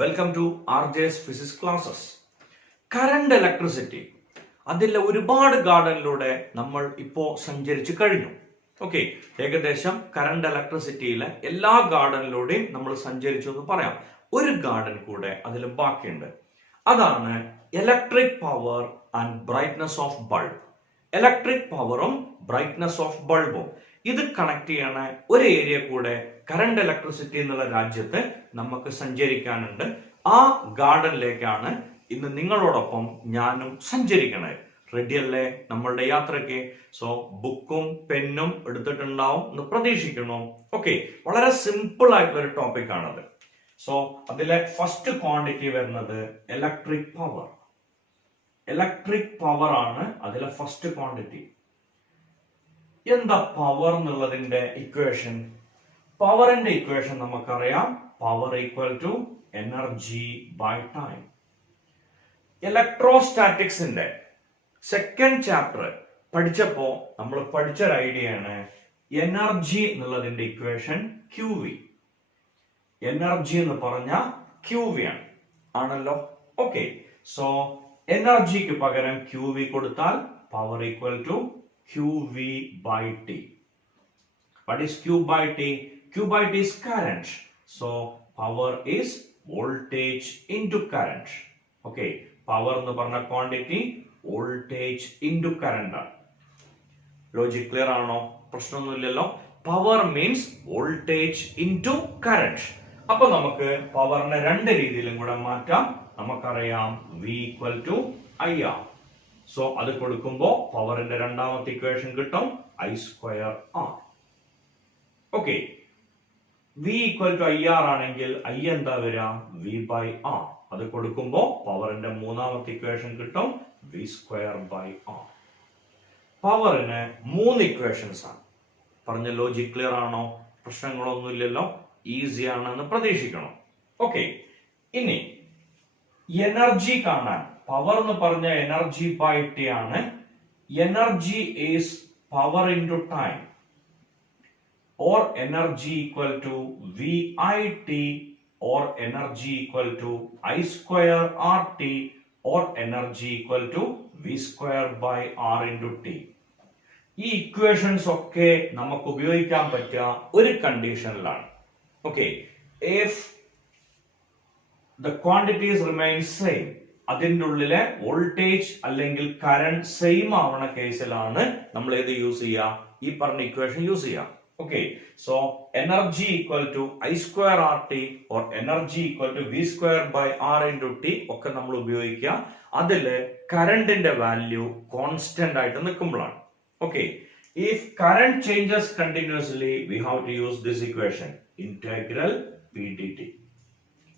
Welcome to RJ's physics classes. Current electricity അതിലെ ഒരുപാട് ഗാർഡനിലൂടെ നമ്മൾ ഇപ്പോൾ സഞ്ചരിച്ചു കഴിഞ്ഞു. ഓക്കെ, ഏകദേശം കറണ്ട് ഇലക്ട്രിസിറ്റിയിലെ എല്ലാ ഗാർഡനിലൂടെയും നമ്മൾ സഞ്ചരിച്ചു എന്ന് പറയാം. ഒരു ഗാർഡൻ കൂടെ അതിൽ ബാക്കിയുണ്ട്. അതാണ് electric power and brightness of bulb. Electric പവറും ബ്രൈറ്റ്നസ് ഓഫ് ബൾബും ഇത് കണക്ട് ചെയ്യണ ഒരു ഏരിയ കൂടെ കറണ്ട് ഇലക്ട്രിസിറ്റി എന്നുള്ള രാജ്യത്ത് നമുക്ക് സഞ്ചരിക്കാനുണ്ട്. ആ ഗാർഡനിലേക്കാണ് ഇന്ന് നിങ്ങളോടൊപ്പം ഞാനും സഞ്ചരിക്കണേ. റെഡിയല്ലേ നമ്മളുടെ യാത്രയ്ക്ക്? സോ ബുക്കും പെന്നും എടുത്തിട്ടുണ്ടാവും എന്ന് പ്രതീക്ഷിക്കുന്നു. ഓക്കെ, വളരെ സിമ്പിൾ ആയിട്ടുള്ള ഒരു ടോപ്പിക് ആണത്. സോ അതിലെ ഫസ്റ്റ് ക്വാണ്ടിറ്റി വരുന്നത് ഇലക്ട്രിക് പവർ. ഇലക്ട്രിക് പവർ ആണ് അതിലെ ഫസ്റ്റ് ക്വാണ്ടിറ്റി. എന്താ പവർ എന്നുള്ളതിന്റെ ഇക്വേഷൻ? പവറിന്റെ ഇക്വേഷൻ നമുക്കറിയാം. Power equal to energy by time. ഇലക്ട്രോസ്റ്റാറ്റിക്സിന്റെ സെക്കൻഡ് ചാപ്റ്റർ പഠിച്ചപ്പോ നമ്മൾ പഠിച്ചൊരു ഐഡിയ ആണ് എനർജി എന്നുള്ളതിന്റെ ഇക്വേഷൻ QV. എനർജി എന്ന് പറഞ്ഞ QV ആണല്ലോ. ഓക്കെ, സോ എനർജിക്ക് പകരം QV കൊടുത്താൽ power equal to QV by T. What is Q by T? Q by T is current. So power is voltage into current. Okay, power എന്ന് പറഞ്ഞ quantity voltage into current ആണ്. Logic clear ആണോ? പ്രശ്നമൊന്നുമില്ലല്ലോ. Power means voltage into current. അപ്പൊ നമുക്ക് പവറിനെ രണ്ട് രീതിയിലും കൂടെ മാറ്റാം. നമുക്കറിയാം V equal to IR. So അത് കൊടുക്കുമ്പോ പവറിന്റെ രണ്ടാമത്തെ ഇക്വേഷൻ കിട്ടും I²R. Okay, V equal to IR ആണെങ്കിൽ I എന്താ വരിക? V/R. അത് കൊടുക്കുമ്പോ പവറിന്റെ മൂന്നാമത്തെ ഇക്വേഷൻ കിട്ടും V²/R. പവറിന് മൂന്ന് ഇക്വേഷൻസ് ആണ്. പറഞ്ഞ ലോജിക് ക്ലിയർ ആണോ? പ്രശ്നങ്ങളൊന്നുമില്ലല്ലോ. ഈസി ആണെന്ന് പ്രതീക്ഷിക്കണം. ഓക്കെ, ഇനി എനർജി കാണാൻ പവർ എന്ന് പറഞ്ഞ എനർജി ബൈ ടി ആണ്. Energy is power into time or energy equal to VIT or energy equal to I²RT or energy equal to V²/R into T. ഈ equations ഒക്കെ നമുക്ക് ഉപയോഗിക്കാൻ പറ്റിയ ഒരു കണ്ടീഷനിലാണ്. Okay, if the quantities remain same, അതിൻ്റെ ഉള്ളിലെ വോൾട്ടേജ് അല്ലെങ്കിൽ കറണ്ട് സെയിം ആവണ കേസിലാണ് നമ്മൾ ഏത് യൂസ് ചെയ്യുക? ഈ പറഞ്ഞ ഇക്വേഷൻ യൂസ് ചെയ്യുക. Okay, so energy equal to I²RT or energy equal to V²/R into T ഒക്കെ നമ്മൾ ഉപയോഗിക്കുക. അതില് കറണ്ടിന്റെ വാല്യൂ കോൺസ്റ്റന്റ് ആയിട്ട് നിൽക്കുമ്പോഴാണ്. Okay, if current changes continuously, we have to use this equation, integral P dt.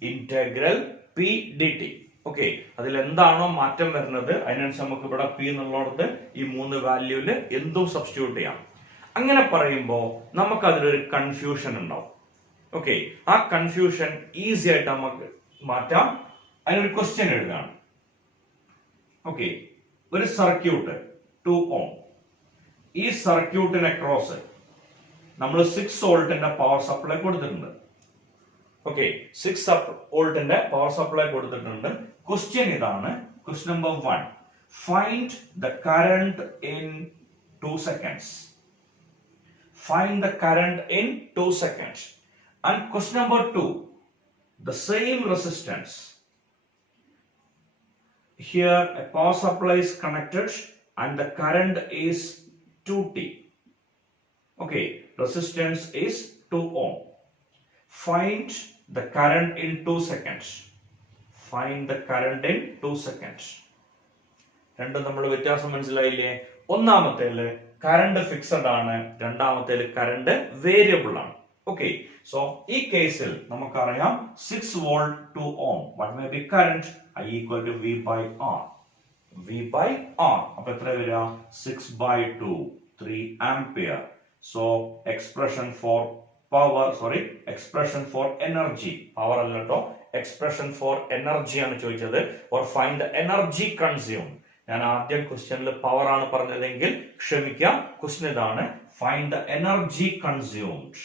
Integral P dt. Okay, അതിൽ എന്താണോ മാറ്റം വരുന്നത് അതിനനുസരിച്ച് നമുക്ക് ഇവിടെ P എന്നുള്ളത് ഈ മൂന്ന് വാല്യൂല് എന്തും സബ്സ്റ്റിറ്റ്യൂട്ട് ചെയ്യാം. അങ്ങനെ പറയുമ്പോൾ നമുക്ക് അതിലൊരു കൺഫ്യൂഷൻ ഉണ്ടാവും. ഓക്കെ, ആ കൺഫ്യൂഷൻ ഈസി ആയിട്ട് നമുക്ക് മാറ്റാം. അതിനൊരു ക്വസ്റ്റ്യൻ എഴുതാണ്. ഓക്കെ, ഒരു സർക്യൂട്ട് 2 ohm. ഈ സർക്യൂട്ടിന് അക്രോസ് നമ്മൾ 6 വോൾട്ടിന്റെ പവർ സപ്ലൈ കൊടുത്തിട്ടുണ്ട്. ഓക്കെ, 6 വോൾട്ടിന്റെ പവർ സപ്ലൈ കൊടുത്തിട്ടുണ്ട്. ക്വസ്റ്റ്യൻ ഇതാണ്. Question number 1, find the current in 2 seconds. Find the current in 2 seconds. And question number 2, the same resistance. Here a power supply is connected and the current is 2T. Okay, resistance is 2 ohm. Find the current in 2 seconds. Find the current in 2 seconds. രണ്ടും നമ്മൾ വ്യത്യാസം മനസ്സിലായില്ലേ? ഒന്നാമത്തേല് current fixed ആണ്, രണ്ടാമത്തേല് current variable ആണ്. Okay, so ഈ കേസിൽ നമുക്കറിയാം 6 volt 2 ohm. What may be current? I equal to V/R. V/R. അപ്പൊ എത്ര വരിക? 6/2, 3 ampere. So expression for power, expression for energy. Power അല്ല കേട്ടോ, expression for energy ആണ് ചോദിച്ചത്. Or find the energy consumed. ഞാൻ ആദ്യം ക്വസ്റ്റ്യനിൽ പവർ ആണ് പറഞ്ഞതെങ്കിൽ ക്ഷമിക്കാം. ക്വസ്റ്റ്യൻ ഇതാണ്, find the energy consumed.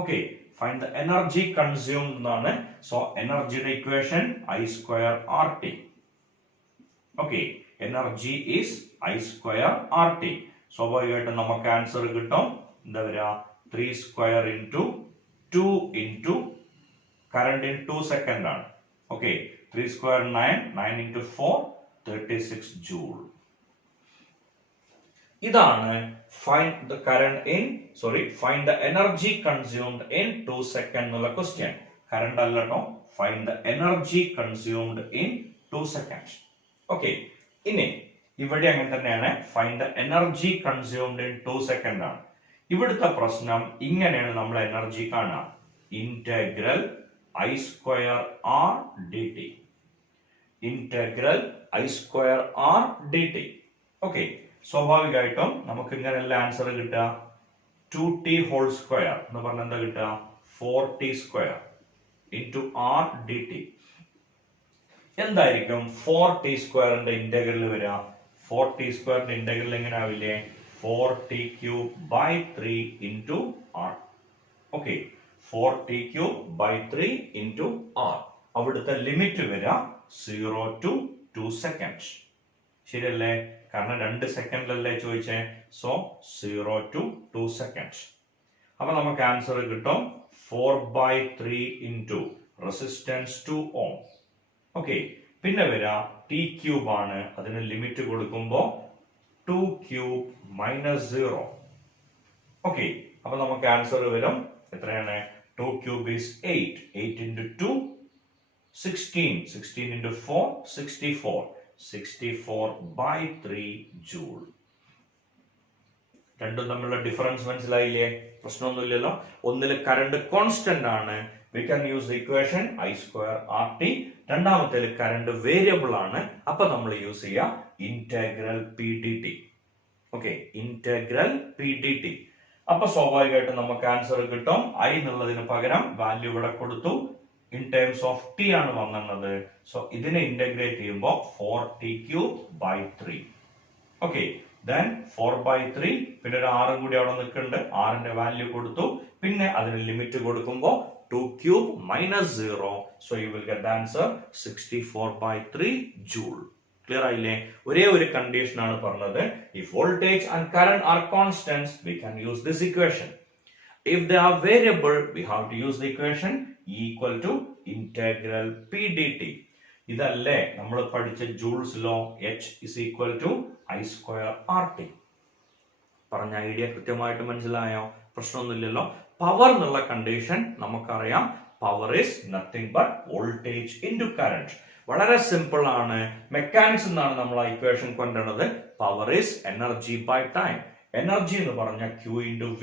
Okay, find the energy consumed എന്നാണ്. സോ എനർജിയുടെ equation I²RT. Okay, energy is I²RT. സ്വാഭാവികമായിട്ടും നമുക്ക് ആൻസർ കിട്ടും. എന്താ വരിക? 3² into 2 into current in 2 second ആണ്. Okay, 3² 9, 9 into 4 36 joule. ഇതാണ് find the energy consumed in 2 second എന്നുള്ള ക്വസ്റ്റ്യൻ. കറണ്ട് അല്ലട്ടോ, find the energy consumed in 2 second. Okay, ഇനി ഇവിടെ അങ്ങനെ തന്നെയാണ്. Find the energy consumed in 2 second ആണ്. ഇവിടുത്തെ പ്രശ്നം ഇങ്ങനെയാണ് നമ്മൾ എനർജി കാണാം. Integral I²R dt. Integral I²R dt. Okay, സ്വാഭാവികമായിട്ടും നമുക്ക് ഇങ്ങനെയല്ല ആൻസർ കിട്ടുക. 2t² എന്ന് പറഞ്ഞാൽ എന്താ കിട്ടുക? 4t² into R dt. എന്തായിരിക്കും 4t² ഇന്റഗ്രൽ വരിക? 4t² ഇന്റഗ്രൽ എങ്ങനെ ആവില്ലേ? 4t³ into R. Okay, 4t³ into R. അവിടുത്തെ ലിമിറ്റ് വരിക 0 to 2 സെക്കൻഡ്. ശരിയല്ലേ? കാരണം 2 സെക്കൻഡിലല്ലേ ചോദിച്ചേ. So 0 to 2 second. അപ്പൊ നമുക്ക് ആൻസർ കിട്ടും 4/3 into റെസിസ്റ്റൻസ് 2 ohm. ഓക്കെ, പിന്നെ വരാ t³ ആണ്. അതിന് ലിമിറ്റ് കൊടുക്കുമ്പോ 2³ - 0. ഓക്കെ, അപ്പൊ നമുക്ക് ആൻസർ വരും എത്രയാണ്? 2³ is 8. 8 into 2 16. 16 into 4 64. 64/3 ജൂൾ. രണ്ടും തമ്മിലുള്ള ഡിഫറൻസ് മനസ്സിലായില്ലേ? പ്രശ്നമൊന്നുമില്ലല്ലോ. ഒന്നിൽ കറണ്ട് കോൺസ്റ്റന്റ് ആണ്. We can use the equation I²RT. രണ്ടാമത്തേൽ കറണ്ട് വേരിയബിൾ ആണ്. അപ്പൊ നമ്മൾ യൂസ് ചെയ്യുക integral PdT. Okay, integral PdT. അപ്പൊ സ്വാഭാവികമായിട്ടും നമുക്ക് ആൻസർ കിട്ടും. I എന്നുള്ളതിന് പകരം വാല്യൂ ഇവിടെ കൊടുത്തു. ഇൻ ടേംസ് ഓഫ് t ആണ് വന്നത്. സോ ഇതിനെ ഇന്റഗ്രേറ്റ് ചെയ്യുമ്പോൾ 4t³/3. Okay, then 4/3. പിന്നെ ഒരു 6 കൂടി അവിടെ നിൽക്കുന്നുണ്ട്. 6ന്റെ വാല്യൂ കൊടുത്തു. പിന്നെ അതിന് ലിമിറ്റ് കൊടുക്കുമ്പോൾ 2³ - 0. So you will get the answer 64/3 joule. Clear ആയില്ലേ? ഒരേ ഒരു കണ്ടീഷൻ ആണ് പറഞ്ഞത്. If voltage and current are constants, we can use this equation. If they are variable, we have to use the equation E equal to integral P dt. ഇതല്ലേ നമ്മൾ പഠിച്ച Joule's law? H is equal to I²RT. പറഞ്ഞ idea കൃത്യമായിട്ട് മനസ്സിലായോ? പ്രശ്നമൊന്നുമില്ലല്ലോ. Power എന്നുള്ള condition നമുക്കറിയാം. Power is nothing but voltage into current. വളരെ സിമ്പിൾ ആണ്. മെക്കാനിക്സ് എന്നാണ് നമ്മൾ ആ ഇക്വേഷൻ കൊണ്ടുവരുന്നത്. Power is energy by time. Energy എന്ന് പറഞ്ഞാൽ Q into V.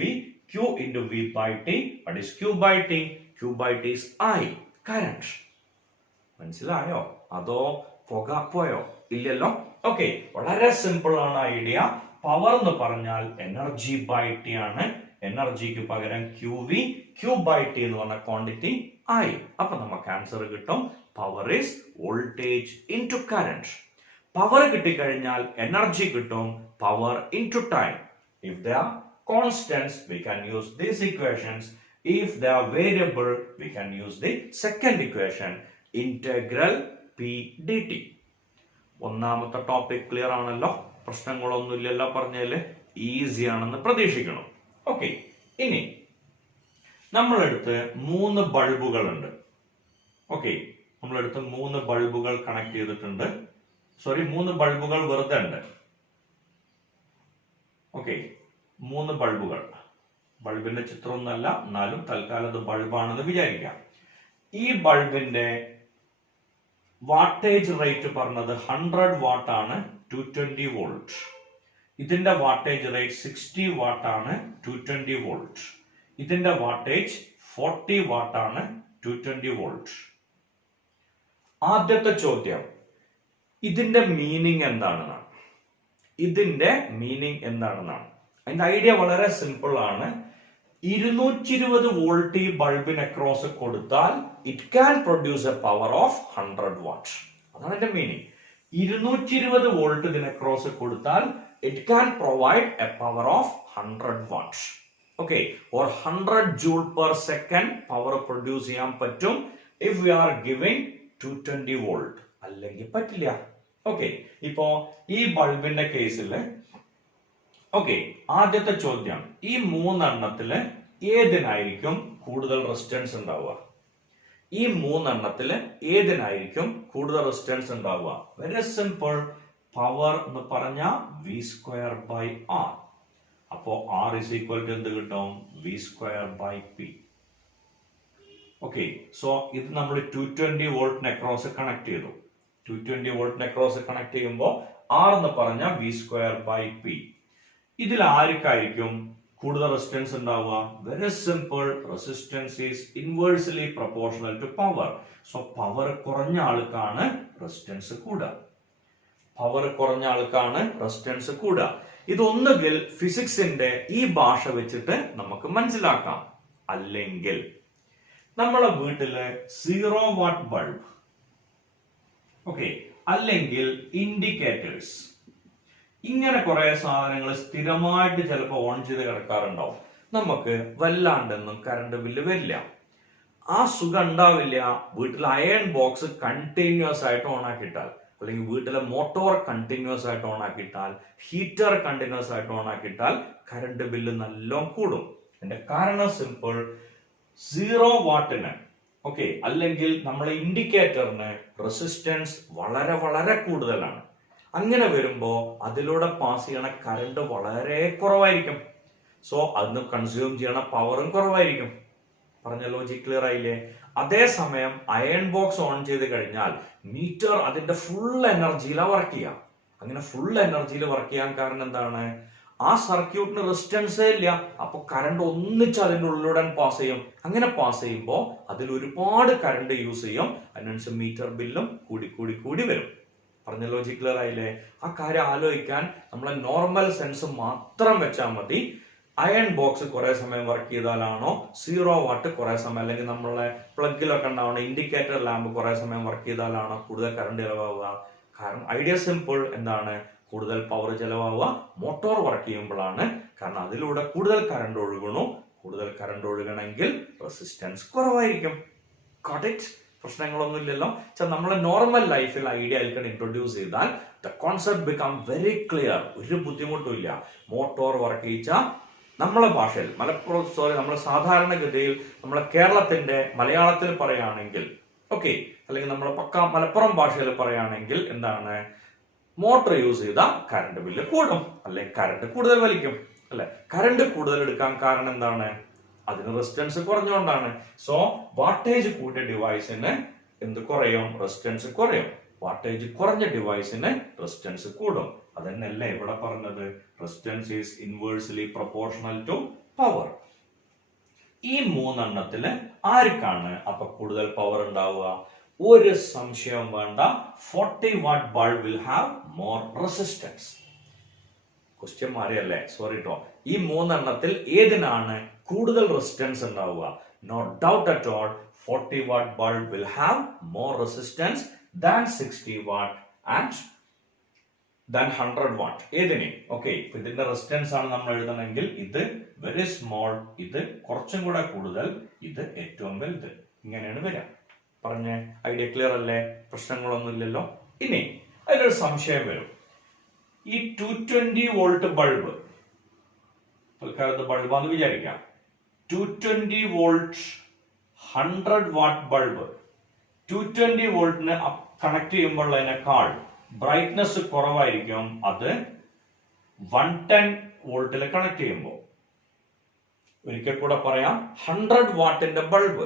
Q into V by T. What is Q by T? Q by T is I. Current. മനസ്സിലായോ? അതോ പുക പോയോ? ഇല്ലല്ലോ. ഓക്കെ, വളരെ സിമ്പിൾ ആണ് ഐഡിയ. പവർ എന്ന് പറഞ്ഞാൽ എനർജി ബൈ ടി ആണ്. എനർജിക്ക് പകരം QV. Q by T എന്ന് പറഞ്ഞ ക്വാണ്ടിറ്റി I. അപ്പൊ നമുക്ക് ആൻസർ കിട്ടും power is voltage into current. Power കിട്ടിക്കഴിഞ്ഞാൽ എനർജി കിട്ടും power into time. If they are constants, we can use these equations. If they are variable, we can use the second equation, integral P dt. ഒന്നാമത്തെ topic clear ആണല്ലോ? പ്രശ്നങ്ങളൊന്നുമില്ലല്ലോ? പറഞ്ഞാല് easy ആണെന്ന് പ്രതീക്ഷിക്കണം. Okay, ഇനി നമ്മളെടുത്ത് 3 ബൾബുകളുണ്ട്. Okay, നമ്മളെടുത്ത് 3 ബൾബുകൾ connect ചെയ്തിട്ടുണ്ട്. 3 ബൾബുകൾ വെറുതെ ഉണ്ട്. ഓക്കെ, 3 ബൾബുകൾ. ബൾബിന്റെ ചിത്രമൊന്നല്ല, എന്നാലും തൽക്കാലം അത് ബൾബാണെന്ന് വിചാരിക്കാം. ഈ ബൾബിന്റെ വാട്ടേജ് റേറ്റ് പറഞ്ഞത് 100 വാട്ട് ആണ്, 220 വോൾട്ട്. ഇതിന്റെ വാട്ടേജ് റേറ്റ് 60 വാട്ട് ആണ്, 220 വോൾട്ട്. ഇതിന്റെ വാട്ടേജ് 40 വാട്ട് ആണ്, 220 വോൾട്ട്. ആദ്യത്തെ ചോദ്യം, ഇതിന്റെ മീനിങ് എന്താണെന്നാണ്. ഇതിന്റെ മീനിങ് എന്താണെന്നാണ്. അതിന്റെ ഐഡിയ വളരെ സിമ്പിൾ ആണ്. 220 വോൾട്ട് ഈ ബൾബിന് അക്രോസ് കൊടുത്താൽ it can produce A power of 100 what. അതാണ് എന്റെ മീനിങ്. 220 വോൾട്ട് ഇതിന് അക്രോസ് കൊടുത്താൽ it can provide a power of 100 what. Okay, or 100 joule per second power produce ചെയ്യാൻ പറ്റും if we are giving 220 volt. അല്ലെങ്കിൽ പറ്റില്ല. ഓക്കെ, ഇപ്പോ ഈ ബൾബിന്റെ കേസിൽ ഓക്കെ, ആദ്യത്തെ ചോദ്യം, ഈ മൂന്നെണ്ണത്തില് ഏതിനായിരിക്കും കൂടുതൽ റെസിസ്റ്റൻസ് ഉണ്ടാവുക? ഈ മൂന്നെണ്ണത്തില് ഏതിനായിരിക്കും കൂടുതൽ റെസിസ്റ്റൻസ് ഉണ്ടാവുക? Very simple. പവർ എന്ന് പറഞ്ഞ വി സ്ക്വയർ ബൈ ആർ. അപ്പോ ആർ ഇസ് ഈക്വൽ ടു എന്ത് കിട്ടും? V square by P. Okay, so ഇത് നമ്മൾ 220 വോൾട്ടിന് അക്രോസ് കണക്ട് ചെയ്തു. 220 വോൾട്ടിന് അക്രോസ് കണക്ട് ചെയ്യുമ്പോൾ ആർ എന്ന് പറഞ്ഞ വി സ്ക്വയർ ബൈ പി. ഇതിൽ ആർക്കായിരിക്കും കൂടുതൽ റെസിസ്റ്റൻസ് ഉണ്ടാവുക? Very simple. Resistance is inversely proportional to power. So power കുറഞ്ഞ ആൾക്കാണ് റെസിസ്റ്റൻസ് കൂടുക. പവർ കുറഞ്ഞ ആൾക്കാണ് റെസിസ്റ്റൻസ് കൂടുക. ഇതൊന്നുകിൽ ഫിസിക്സിന്റെ ഈ ഭാഷ വെച്ചിട്ട് നമുക്ക് മനസ്സിലാക്കാം. അല്ലെങ്കിൽ നമ്മളെ വീട്ടില് 0 വാട്ട് ബൾബ്, ഓക്കെ, അല്ലെങ്കിൽ ഇൻഡിക്കേറ്റേഴ്സ്, ഇങ്ങനെ കുറെ സാധനങ്ങൾ സ്ഥിരമായിട്ട് ചിലപ്പോൾ ഓൺ ചെയ്ത് കിടക്കാറുണ്ടാവും. നമുക്ക് വല്ലാണ്ടൊന്നും കറണ്ട് ബില്ല് വരില്ല. ആ സുഖം ഉണ്ടാവില്ല വീട്ടിൽ അയൺ ബോക്സ് കണ്ടിന്യൂസ് ആയിട്ട് ഓൺ ആക്കിയിട്ടാൽ, അല്ലെങ്കിൽ വീട്ടിലെ മോട്ടോർ കണ്ടിന്യൂസ് ആയിട്ട് ഓൺ ആക്കിയിട്ടാൽ, ഹീറ്റർ കണ്ടിന്യൂസ് ആയിട്ട് ഓൺ ആക്കിയിട്ടാൽ കറണ്ട് ബില്ല് നല്ലോണം കൂടും. അതിന്റെ കാരണം സിമ്പിൾ. 0 വാട്ടിന് ഓക്കെ, അല്ലെങ്കിൽ നമ്മളെ ഇൻഡിക്കേറ്ററിന് റെസിസ്റ്റൻസ് വളരെ വളരെ കൂടുതലാണ്. അങ്ങനെ വരുമ്പോ അതിലൂടെ പാസ് ചെയ്യണ കറണ്ട് വളരെ കുറവായിരിക്കും. സോ അതിന് കൺസ്യൂം ചെയ്യണ പവറും കുറവായിരിക്കും. പറഞ്ഞ ലോജിക് ക്ലിയർ ആയില്ലേ? അതേസമയം അയൺ ബോക്സ് ഓൺ ചെയ്ത് കഴിഞ്ഞാൽ മീറ്റർ അതിന്റെ ഫുൾ എനർജിയിലാണ് വർക്ക് ചെയ്യാം. അങ്ങനെ ഫുൾ എനർജിയിൽ വർക്ക് ചെയ്യാൻ കാരണം എന്താണ്? ആ സർക്യൂട്ടിന് റെസിസ്റ്റൻസേ ഇല്ല. അപ്പൊ കറണ്ട് ഒന്നിച്ച് അതിന്റെ ഉള്ളിലൂടെ പാസ് ചെയ്യും. അങ്ങനെ പാസ് ചെയ്യുമ്പോൾ അതിൽ ഒരുപാട് കറണ്ട് യൂസ് ചെയ്യും. അതിനനുസരിച്ച് മീറ്റർ ബില്ലും കൂടി വരും. പറഞ്ഞ ലോജിക് ക്ലിയർ ആയില്ലേ? ആ കാര്യം ആലോചിക്കാൻ നമ്മളെ നോർമൽ സെൻസ് മാത്രം വെച്ചാൽ മതി. അയൺ ബോക്സ് കുറെ സമയം വർക്ക് ചെയ്താലാണോ 0 വാട്ട് കുറെ സമയം, അല്ലെങ്കിൽ നമ്മളെ പ്ലഗിലൊക്കെ ഉണ്ടാവുന്ന ഇൻഡിക്കേറ്റർ ലാമ്പ് കുറെ സമയം വർക്ക് ചെയ്താലാണോ കൂടുതൽ കറണ്ട് ചെലവാവുക? കാരണം ഐഡിയ സിമ്പിൾ. എന്താണ്? കൂടുതൽ പവർ ചെലവാവുക മോട്ടോർ വർക്ക് ചെയ്യുമ്പോഴാണ്. കാരണം അതിലൂടെ കൂടുതൽ കറണ്ട് ഒഴുകണു. കൂടുതൽ കറണ്ട് ഒഴുകണമെങ്കിൽ റെസിസ്റ്റൻസ് കുറവായിരിക്കും. Got it? പ്രശ്നങ്ങളൊന്നുമില്ലല്ലോ. നമ്മളെ നോർമൽ ലൈഫിൽ ഐഡിയ ആയിരിക്കും ഇൻട്രൊഡ്യൂസ് ചെയ്താൽ the concept become very clear. ഒരു ബുദ്ധിമുട്ടും ഇല്ല. മോട്ടോർ വർക്ക് ചെയ്യിച്ചാൽ നമ്മളെ ഭാഷയിൽ നമ്മളെ സാധാരണഗതിയിൽ നമ്മളെ കേരളത്തിന്റെ മലയാളത്തിൽ പറയുകയാണെങ്കിൽ ഓക്കെ, അല്ലെങ്കിൽ നമ്മളെ പക്ക മലപ്പുറം ഭാഷയിൽ പറയുകയാണെങ്കിൽ എന്താണ്? മോട്ടോർ യൂസ് ചെയ്താൽ കറണ്ട് ബില്ല് കൂടും, അല്ലെങ്കിൽ കറണ്ട് കൂടുതൽ വലിക്കും. അല്ലെ? കറണ്ട് കൂടുതൽ എടുക്കാൻ കാരണം എന്താണ്? അതിന് റെസിസ്റ്റൻസ് കുറഞ്ഞുകൊണ്ടാണ്. സോ വാട്ടേജ് കൂടിയ ഡിവൈസിന് എന്ത് കുറയും? റെസിസ്റ്റൻസ് കുറയും. വാട്ടേജ് കുറഞ്ഞ ഡിവൈസിന് റെസിസ്റ്റൻസ് കൂടും. അതന്നെയല്ലേ ഇവിടെ പറഞ്ഞത്? Resistance is inversely proportional to power. ഈ മൂന്നെണ്ണത്തില് ആർക്കാണ് അപ്പൊ കൂടുതൽ പവർ ഉണ്ടാവുക? ഒരു സംശയം വേണ്ട. 40 watt bulb will have more resistance. Question മാറിയല്ലേ? സോറി കേട്ടോ. ഈ മൂന്നെണ്ണത്തിൽ ഏതിനാണ് കൂടുതൽ റെസിസ്റ്റൻസ് ഉണ്ടാവുക? No doubt at all 40 watt bulb will have more resistance than 60 watt and than 100 watt. ഏതിന്? ഓക്കെ, ഇതിന്റെ റെസിസ്റ്റൻസ് ആണ് നമ്മൾ എഴുതണമെങ്കിൽ ഇത് വെരി സ്മോൾ, ഇത് കുറച്ചും കൂടെ കൂടുതൽ, ഇത് ഏറ്റവും വലുത്. ഇങ്ങനെയാണ് വരിക. പറഞ്ഞ ഐഡിയ ക്ലിയർ അല്ലേ? പ്രശ്നങ്ങളൊന്നുമില്ലല്ലോ. ഇനി അതിലൊരു സംശയം വരും. ഈ 220 വോൾട്ട് ബൾബ്, തൽക്കാലത്ത് ബൾബാന്ന് വിചാരിക്കാം. 220 വോൾട്ട് 100 വാട്ട് ബൾബ് 220 വോൾട്ടിന് കണക്ട് ചെയ്യുമ്പോൾ അതിനേക്കാൾ ബ്രൈറ്റ്നസ് കുറവായിരിക്കും അത് 110 വോൾട്ടിൽ കണക്ട് ചെയ്യുമ്പോൾ. ഒരിക്കൽ കൂടെ പറയാം. 100 വാട്ടിന്റെ ബൾബ്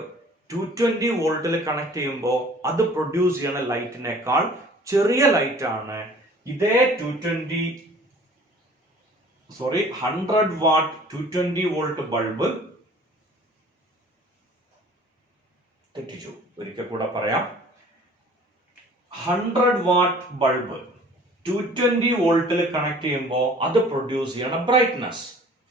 220 വോൾട്ടിൽ കണക്ട് ചെയ്യുമ്പോൾ അത് പ്രൊഡ്യൂസ് ചെയ്യുന്ന ലൈറ്റിനേക്കാൾ ചെറിയ ലൈറ്റ് ആണ് ഇതേ 100 വാട്ട് 220 വോൾട്ട് ബൾബ്. തെറ്റിച്ചു. ഒരിക്കൽ കൂടെ പറയാം. 100 വാട്ട് ബൾബ് 220 വോൾട്ടിൽ കണക്ട് ചെയ്യുമ്പോൾ അത് പ്രൊഡ്യൂസ് ചെയ്യണ ബ്രൈറ്റ്നസ്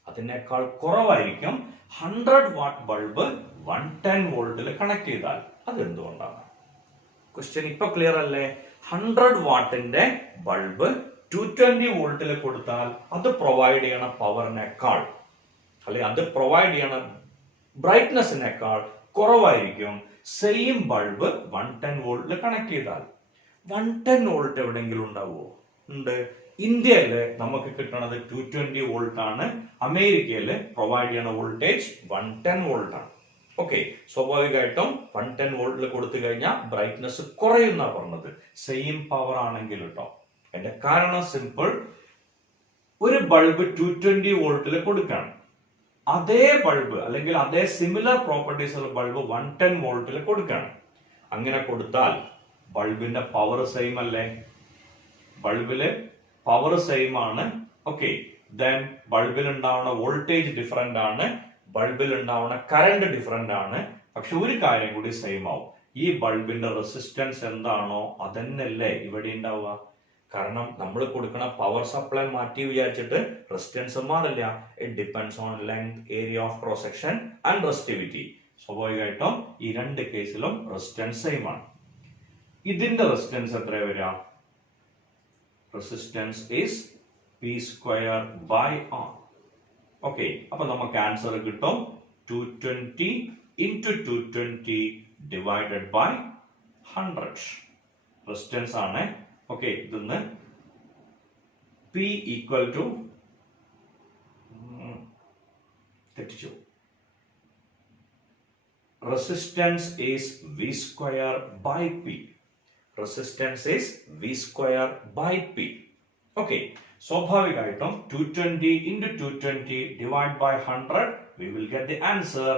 അതിനേക്കാൾ കുറവായിരിക്കും 100 വാട്ട് ബൾബ് 110 വോൾട്ടിൽ കണക്ട് ചെയ്താൽ. അതെന്തുകൊണ്ടാണ്? ക്വസ്റ്റ്യൻ ഇപ്പൊ ക്ലിയർ അല്ലേ? 100 വാട്ടിന്റെ ബൾബ് 220 വോൾട്ടിൽ കൊടുത്താൽ അത് പ്രൊവൈഡ് ചെയ്യണ പവറിനേക്കാൾ അല്ലെങ്കിൽ അത് പ്രൊവൈഡ് ചെയ്യണ ബ്രൈറ്റ്നെസ്സിനേക്കാൾ കുറവായിരിക്കും സെയിം ബൾബ് 110 വോൾട്ടിൽ കണക്ട് ചെയ്താൽ. 110 വോൾട്ട് എവിടെയെങ്കിലും ഉണ്ടാവുമോ? ഉണ്ട്. ഇന്ത്യയില് നമുക്ക് കിട്ടുന്നത് 220 വോൾട്ട് ആണ്. അമേരിക്കയില് പ്രൊവൈഡ് ചെയ്യുന്ന വോൾട്ടേജ് 110 വോൾട്ട് ആണ്. ഓക്കെ, സ്വാഭാവികമായിട്ടും 110 വോൾട്ടിൽ കൊടുത്തു കഴിഞ്ഞാൽ ബ്രൈറ്റ്നസ് കുറയുന്ന പറഞ്ഞത്, സെയിം പവർ ആണെങ്കിൽ കേട്ടോ. അതിന്റെ കാരണം സിമ്പിൾ, ഒരു ബൾബ് 220 വോൾട്ടിൽ കൊടുക്കണം, അതേ ബൾബ് അല്ലെങ്കിൽ അതേ സിമിലർ പ്രോപ്പർട്ടീസ് ഉള്ള ബൾബ് 110 വോൾട്ടിൽ കൊടുക്കണം. അങ്ങനെ കൊടുത്താൽ ബൾബിന്റെ പവർ സെയിം അല്ലേ? ബൾബില് പവർ സെയിം ആണ്. ഓക്കെ, ദെൻ ബൾബിൽ ഉണ്ടാവുന്ന വോൾട്ടേജ് ഡിഫറെന്റ് ആണ്, ബൾബിൽ ഉണ്ടാവുന്ന കറണ്ട് ഡിഫറെന്റ് ആണ്. പക്ഷെ ഒരു കാര്യം കൂടി സെയിം ആവും, ഈ ബൾബിന്റെ റെസിസ്റ്റൻസ് എന്താണോ അതന്നെയല്ലേ ഇവിടെ ഉണ്ടാവുക. കാരണം നമ്മൾ കൊടുക്കുന്ന പവർ സപ്ലൈ മാറ്റി വിചാരിച്ചിട്ട് റെസിസ്റ്റൻസ് മാറില്ല. It depends on length, area of cross section and resistivity. സ്വാഭാവികമായിട്ടും ഈ രണ്ട് കേസിലും റെസിസ്റ്റൻസ് സെയിം ആണ്. ഇതിന്റെ റെസിസ്റ്റൻസ് എത്ര വരിക? Resistance is P square by R. Okay, അപ്പൊ നമുക്ക് ആൻസർ കിട്ടും 220 into 220 divided by 100. റെസിസ്റ്റൻസ് ആണ്. ഓക്കെ, ഇതിന്ന് P ഈക്വൽ ടു തെറ്റിച്ചു. Resistance is V square by P. Resistance is V square by P. Okay, സ്വാഭാവികമായിട്ടും 220 into 220 divided by 100, we will get the answer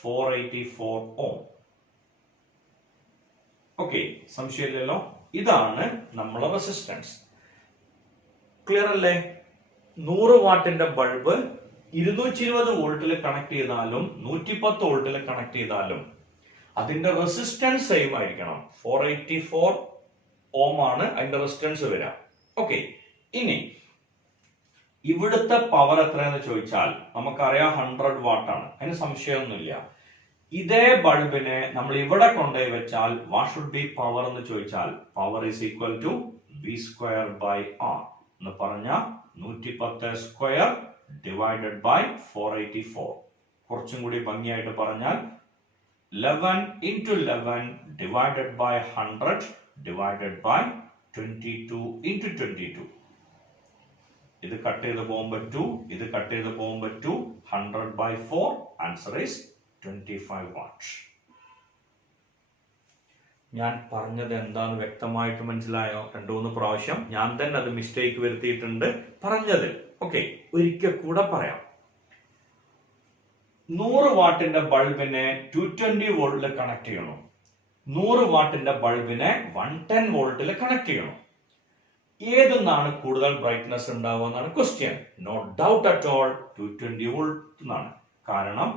484 ohm. Okay, സംശയമില്ലല്ലോ. ഇതാണ് നമ്മളെ resistance. Clear അല്ലേ? 100 വാട്ടിന്റെ bulb 220 വോൾട്ടിൽ connect ചെയ്താലും 110 വോൾട്ടിൽ connect ചെയ്താലും അതിന്റെ റെസിസ്റ്റൻസ് സെയിം ആയിരിക്കണം. 484 ഓം ആണ് അതിന്റെ റെസിസ്റ്റൻസ് വരാം. ഓക്കെ, ഇനി ഇവിടുത്തെ പവർ എത്രയെന്ന് ചോദിച്ചാൽ നമുക്കറിയാം 100 വാട്ട് ആണ്, അതിന് സംശയമൊന്നുമില്ല. ഇതേ ബൾബിനെ നമ്മൾ ഇവിടെ കൊണ്ടുപോയി വെച്ചാൽ വാട്ട് ഷുഡ് ബി പവർ എന്ന് ചോദിച്ചാൽ power is equal to V square by R എന്ന് പറഞ്ഞാൽ 110 സ്ക്വയർ ഡിവൈഡഡ് ബൈ 484. കുറച്ചും കൂടി ഭംഗിയായിട്ട് പറഞ്ഞാൽ 11 into 11 divided by 100 divided by 22 into 22. ഇത് കട്ട് ചെയ്ത് പോകുമ്പോൾ 2, ഇത് കട്ട് ചെയ്ത് പോകുമ്പോൾ 2, 100 by 4, ആൻസർ ഈസ് 25 വാട്ട്. ഞാൻ പറഞ്ഞത് എന്താന്ന് വ്യക്തമായിട്ട് മനസ്സിലായോ? 2-3 പ്രാവശ്യം ഞാൻ തന്നെ അത് മിസ്റ്റേക്ക് വരുത്തിയിട്ടുണ്ട് പറഞ്ഞതിൽ. ഓക്കെ, ഒരിക്കൽ കൂടെ പറയാം. 100 വാട്ടിന്റെ ബൾബിനെ 220 വോൾട്ടിൽ കണക്ട് ചെയ്യണം, 100 വാട്ടിന്റെ ബൾബിനെ 110 വോൾട്ടിൽ കണക്ട് ചെയ്യണം. ഏതെന്നാണ് കൂടുതൽ ബ്രൈറ്റ്നസ് ഉണ്ടാവുക എന്നാണ് question. No doubt at all 220 volt എന്നാണ്. കാരണം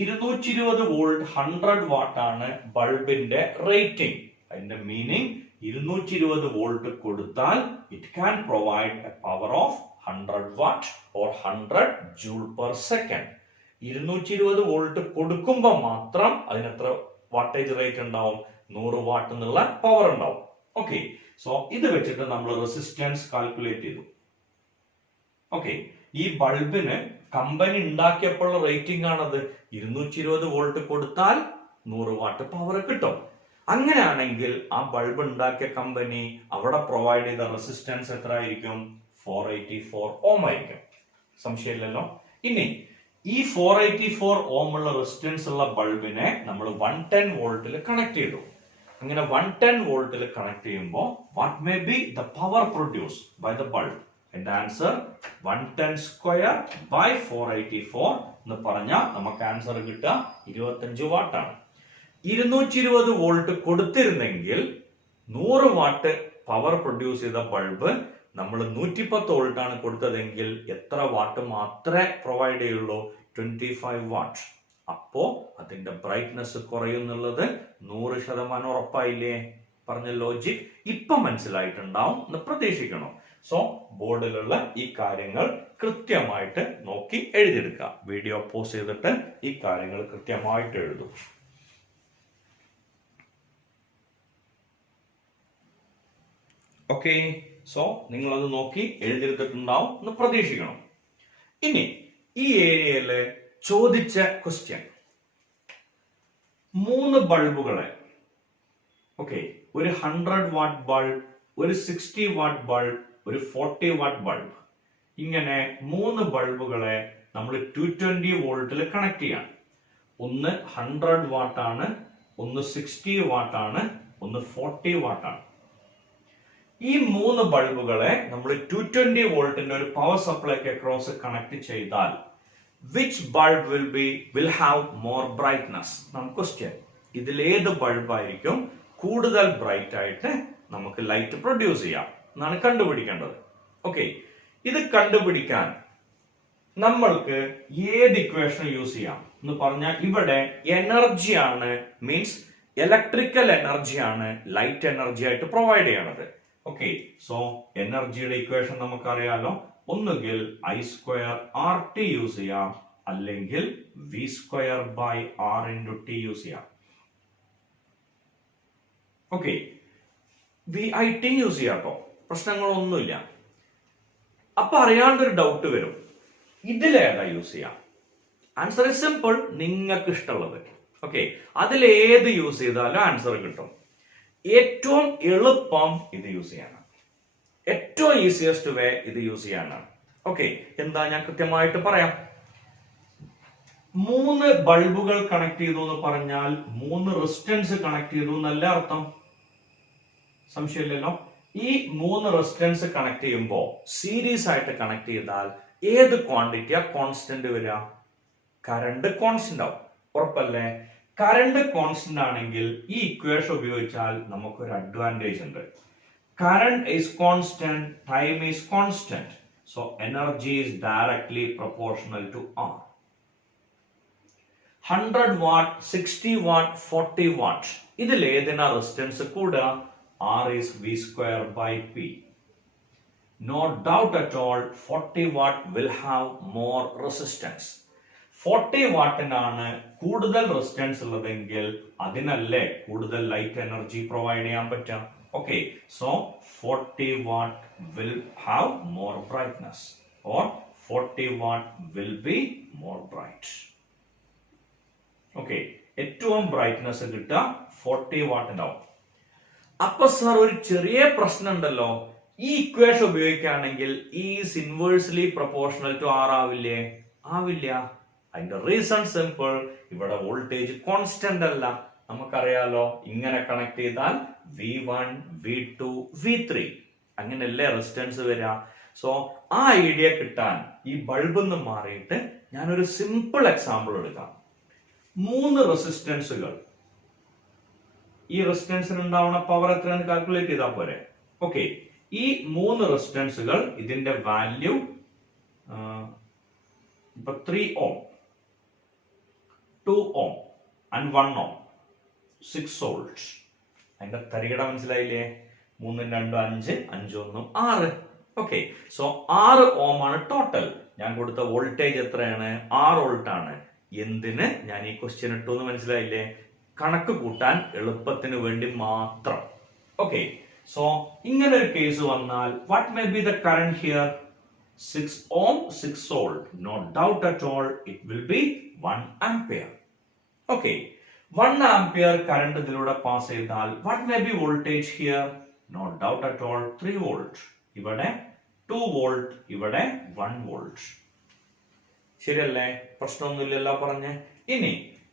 220 വോൾട്ട് 100 വാട്ട് ആണ് ബൾബിന്റെ റേറ്റിംഗ്. അതിന്റെ മീനിങ് 220 വോൾട്ട് കൊടുത്താൽ it can provide a power of 100 watt or 100 joule per second. 220 volt കൊടുക്കുമ്പോൾ മാത്രം അതിനെത്ര വാട്ടേജ് റേറ്റ് ഉണ്ടാവും? 100 വാട്ട് എന്നുള്ള പവർ ഉണ്ടാവും. ഓക്കെ, സോ ഇത് വെച്ചിട്ട് നമ്മൾ റെസിസ്റ്റൻസ് കാൽക്കുലേറ്റ് ചെയ്തു. ഓക്കെ, ഈ ബൾബിന് കമ്പനി ഉണ്ടാക്കിയപ്പോൾ റേറ്റിംഗ് ആണത്. 220 വോൾട്ട് കൊടുത്താൽ 100 വാട്ട് പവർ കിട്ടും. അങ്ങനെയാണെങ്കിൽ ആ ബൾബ് ഉണ്ടാക്കിയ കമ്പനി അവിടെ പ്രൊവൈഡ് ചെയ്ത റെസിസ്റ്റൻസ് എത്ര ആയിരിക്കും? 484 ഓം ആയിരിക്കും. സംശയമില്ലല്ലോ. ഇനി ഈ 484 ഓം ഉള്ള റെസിസ്റ്റൻസ് ഉള്ള ബൾബിനെ നമ്മൾ 110 വോൾട്ടിൽ കണക്ട് ചെയ്തു. അങ്ങനെ 110 വോൾട്ടിൽ കണക്ട് ചെയ്യുമ്പോൾ what may be the power produce by the bulb? എന്റെ ആൻസർ 110 സ്ക്വയർ ബൈ 484 എന്ന് പറഞ്ഞാൽ നമുക്ക് ആൻസർ കിട്ടുക 25 വാട്ട് ആണ്. 220 വോൾട്ട് കൊടുത്തിരുന്നെങ്കിൽ 100 വാട്ട് പവർ പ്രൊഡ്യൂസ് ചെയ്ത ബൾബ് നമ്മൾ 110 വോൾട്ട് ആണ് കൊടുത്തതെങ്കിൽ എത്ര വാട്ട് മാത്രമേ പ്രൊവൈഡ് ചെയ്യുള്ളൂ? 25 വാട്ട്. അപ്പോ അതിന്റെ ബ്രൈറ്റ്നസ് കുറയുന്നുള്ളത് 100% ഉറപ്പായില്ലേ? പറഞ്ഞ ലോജിക് ഇപ്പൊ മനസ്സിലായിട്ടുണ്ടാവും എന്ന് പ്രതീക്ഷിക്കണം. സോ ബോർഡിലുള്ള ഈ കാര്യങ്ങൾ കൃത്യമായിട്ട് നോക്കി എഴുതിയെടുക്കുക. വീഡിയോ പോസ് ചെയ്തിട്ട് ഈ കാര്യങ്ങൾ കൃത്യമായിട്ട് എഴുതും. ഓക്കെ, സോ നിങ്ങളത് നോക്കി എഴുതിയെടുത്തിട്ടുണ്ടാവും എന്ന് പ്രതീക്ഷിക്കണം. ഇനി ഈ ഏരിയയില് ചോദിച്ച ക്വസ്റ്റ്യൻ, 3 ബൾബുകളെ, ഓക്കെ, ഒരു 100 വാട്ട് ബൾബ്, ഒരു 60 വാട്ട് ബൾബ്, ഒരു 40 വാട്ട് ബൾബ്, ഇങ്ങനെ 3 ബൾബുകളെ നമ്മൾ 220 വോൾട്ടിൽ കണക്ട് ചെയ്യണം. ഒന്ന് 100 വാട്ട് ആണ്, ഒന്ന് 60 വാട്ട് ആണ്, ഒന്ന് 40 വാട്ട് ആണ്. ഈ 3 ബൾബുകളെ നമ്മൾ 220 വോൾട്ടിന്റെ ഒരു പവർ സപ്ലൈക്ക് അക്രോസ് കണക്ട് ചെയ്താൽ which bulb will have more brightness? നമുക്ക് ക്വസ്റ്റ്യൻ, ഇതിലേത് ബൾബായിരിക്കും കൂടുതൽ ബ്രൈറ്റ് ആയിട്ട് നമുക്ക് ലൈറ്റ് പ്രൊഡ്യൂസ് ചെയ്യാം എന്നാണ് കണ്ടുപിടിക്കേണ്ടത്. ഓക്കെ, ഇത് കണ്ടുപിടിക്കാൻ നമ്മൾക്ക് ഏത് ഇക്വേഷൻ യൂസ് ചെയ്യാം എന്ന് പറഞ്ഞാൽ, ഇവിടെ എനർജി ആണ്, മീൻസ് ഇലക്ട്രിക്കൽ എനർജി ആണ് ലൈറ്റ് എനർജി ആയിട്ട് പ്രൊവൈഡ് ചെയ്യണത്. ഓക്കെ, സോ എനർജിയുടെ ഇക്വേഷൻ നമുക്കറിയാലോ, ഒന്നുകിൽ I² RT യൂസ് ചെയ്യാം, അല്ലെങ്കിൽ V²/R×T യൂസ് ചെയ്യാം. ഓക്കെ, VIT യൂസ് ചെയ്യാട്ടോ, പ്രശ്നങ്ങളൊന്നുമില്ല. അപ്പൊ അറിയാണ്ടൊരു ഡൗട്ട് വരും, ഇതിലേതാ യൂസ് ചെയ്യാം? ആൻസർ ഇസ് സിമ്പിൾ, നിങ്ങൾക്ക് ഇഷ്ടമുള്ളത്. ഓക്കെ, അതിലേത് യൂസ് ചെയ്താലും ആൻസർ കിട്ടും. ഏറ്റവും എളുപ്പം ഇത് യൂസ് ചെയ്യാനാണ്, ഏറ്റവും ഈസിയസ്റ്റ് വേ ഇത് യൂസ് ചെയ്യാനാണ്. ഓക്കെ, എന്താ ഞാൻ കൃത്യമായിട്ട് പറയാം. 3 ബൾബുകൾ കണക്ട് ചെയ്തു എന്ന് പറഞ്ഞാൽ 3 റെസിസ്റ്റൻസ് കണക്ട് ചെയ്തു എന്നല്ല അർത്ഥം, സംശയമില്ലല്ലോ. ഈ 3 റെസിസ്റ്റൻസ് കണക്ട് ചെയ്യുമ്പോൾ സീരീസ് ആയിട്ട് കണക്ട് ചെയ്താൽ ഏത് ക്വാണ്ടിറ്റിയാ കോൺസ്റ്റന്റ് വരിക? കറണ്ട് കോൺസ്റ്റന്റ് ആവും, ഉറപ്പല്ലേ? കറണ്ട് കോൺസ്റ്റന്റ് ആണെങ്കിൽ ഈ ഇക്വേഷൻ ഉപയോഗിച്ചാൽ നമുക്കൊരു അഡ്വാൻറ്റേജ് ഉണ്ട്. Current is constant, time is constant, so energy is directly proportional to R. 100 watt, 60 watt, 40 watt, ഇതിൽ ഏതിനാ റെസിസ്റ്റൻസ് കൂടുക? R is V²/P. No doubt at all, 40 watt will have more resistance. 40 വാട്ടിനാണ് കൂടുതൽ resistance ഉള്ളതെങ്കിൽ അതിനല്ലേ കൂടുതൽ light energy provide ചെയ്യാൻ പറ്റുക. Okay, so 40 watt will have more brightness, or 40 watt will be more bright. Okay, ഏറ്റവും brightness കിട്ടുക 40 what ഉണ്ടാവും. അപ്പൊ സാർ ഒരു ചെറിയ പ്രശ്നം ഉണ്ടല്ലോ, ഈ ഇക്വേഷൻ ഉപയോഗിക്കുകയാണെങ്കിൽ is inversely proportional to R ആവില്ലേ? ആവില്ല. അതിന്റെ റീസൺ സിമ്പിൾ, ഇവിടെ വോൾട്ടേജ് കോൺസ്റ്റന്റ് അല്ല. നമുക്കറിയാലോ, ഇങ്ങനെ കണക്ട് ചെയ്താൽ V1, V2, V3 അങ്ങനെയല്ലേ റെസിസ്റ്റൻസ് വരിക. സോ ആ ഐഡിയ കിട്ടാൻ ഈ ബൾബിൽ നിന്ന് മാറിയിട്ട് ഞാനൊരു സിമ്പിൾ എക്സാമ്പിൾ എടുക്കാം. 3 റെസിസ്റ്റൻസുകൾ, ഈ റെസിസ്റ്റൻസിന് ഉണ്ടാവുന്ന പവർ എത്രയാണെന്ന് കാൽക്കുലേറ്റ് ചെയ്താൽ പോരെ. ഓക്കെ, ഈ 3 റെസിസ്റ്റൻസുകൾ, ഇതിന്റെ വാല്യൂ ഇപ്പൊ 3 ohm, 2 ohm and 1 ohm, 6 volts. അതിന്റെ തരികട മനസ്സിലായില്ലേ? 3 2 5, 5 1 6. ഓക്കെ, സോ 6 ohm ആണ് ടോട്ടൽ. ഞാൻ കൊടുത്ത വോൾട്ടേജ് എത്രയാണ്? 6 വോൾട്ട് ആണ്. എന്തിന് ഞാൻ ഈ ക്വസ്റ്റ്യൻ ഇട്ടു എന്ന് മനസ്സിലായില്ലേ? കണക്ക് കൂട്ടാൻ എളുപ്പത്തിന് വേണ്ടി മാത്രം. ഓക്കെ, സോ ഇങ്ങനെ ഒരു കേസ് വന്നാൽ what may be the current here? 6 ohm, 6 volt. No doubt at all, it will be 1 ampere. Okay, 1 ampere current ഇതിലൂടെ പാസ് ചെയ്താൽ what may be voltage here? No doubt at all, 3 volt. ഇവിടെ 2 volt, ഇവിടെ 1 volt. ശരിയല്ലേ? പ്രശ്നമൊന്നുമില്ലല്ലോ പറഞ്ഞ്. ഇനി